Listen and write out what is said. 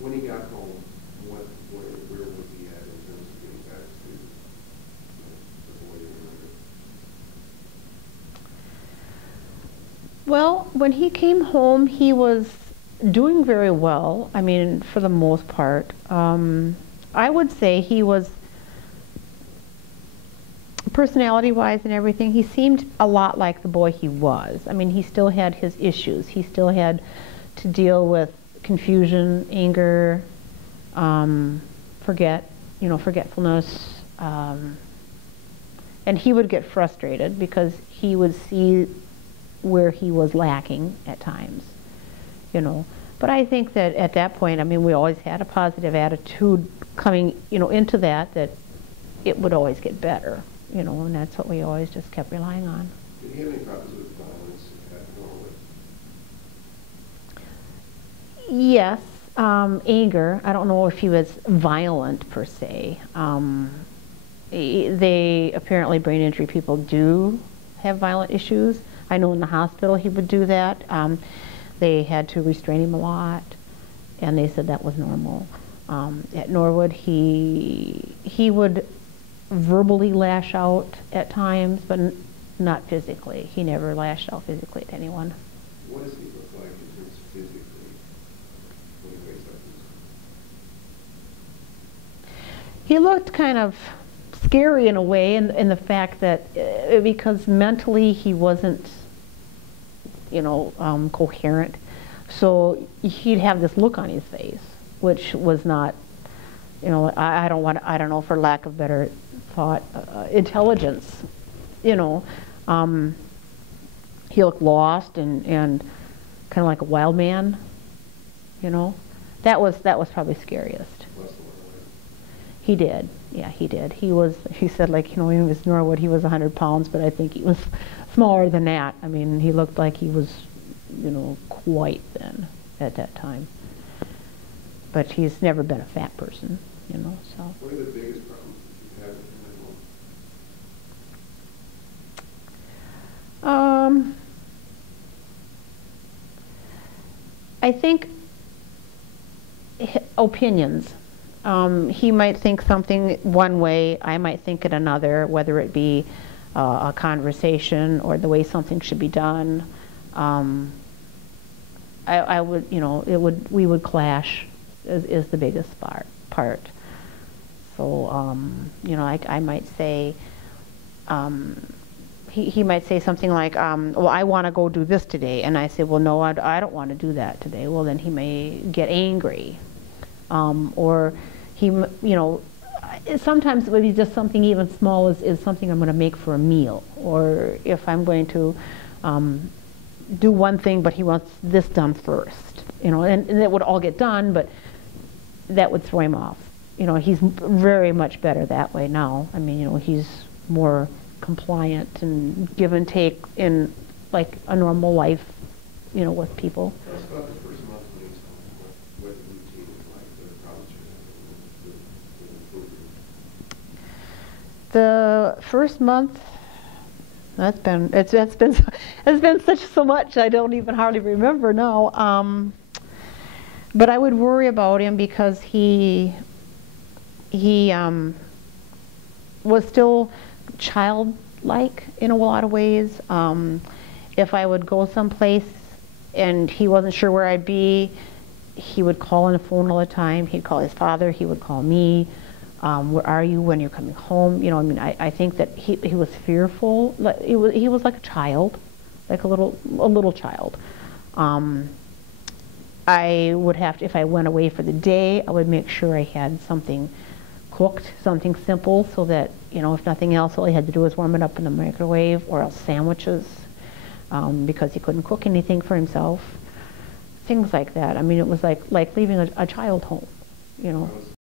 When he got home, where was he at in terms of getting back to the boy you remember? Well, when he came home, he was doing very well. I mean, for the most part. I would say he was, personality-wise and everything, he seemed a lot like the boy he was. I mean, he still had his issues. He still had to deal with confusion, anger, forgetfulness, and he would get frustrated because he would see where he was lacking at times, you know. But I think that at that point, I mean, we always had a positive attitude coming, into that it would always get better, and that's what we always just kept relying on. Did he have any problems with violence at Norwood? Yes, anger. I don't know if he was violent per se. They apparently, brain injury people do have violent issues. I know in the hospital he would do that. They had to restrain him a lot, and they said that was normal. At Norwood, he would verbally lash out at times, but not physically. He never lashed out physically at anyone. What does he look like in terms of physically when he wakes up? He looked kind of scary in a way, in the fact that because mentally he wasn't, coherent. So he'd have this look on his face, which was not, I don't know, for lack of better thought, intelligence. He looked lost and kind of like a wild man. That was probably scariest. He did. Yeah, he did. He said, like, when he was Norwood, he was 100 pounds, but I think he was smaller than that. I mean, he looked like he was, quite thin at that time. But he's never been a fat person, so. What are the biggest problems that you have with him at home? I think opinions. He might think something one way, I might think it another, whether it be a conversation or the way something should be done. I would, we would clash is the biggest part. So, I might say, he might say something like, well, I want to go do this today. And I say, well, no, I don't want to do that today. Well, then he may get angry. Or he, sometimes it would be just something even small is something I'm going to make for a meal. Or if I'm going to do one thing, but he wants this done first. And it would all get done, but that would throw him off. He's very much better that way now. I mean, he's more compliant and give and take in like a normal life, with people. Tell us about the first month when he was home, what the routine was like, the problems you had with improvement. The first month, it's been so much I don't even hardly remember now. But I would worry about him because he was still childlike in a lot of ways. If I would go someplace and he wasn't sure where I'd be, he would call on the phone all the time. He'd call his father, he would call me. Where are you when you're coming home? I think that he was fearful. He was like a child, like a little child. I would have to, if I went away for the day, I would make sure I had something cooked, something simple, so that, if nothing else, all he had to do was warm it up in the microwave, or else sandwiches, because he couldn't cook anything for himself. Things like that. I mean, it was like leaving a child home,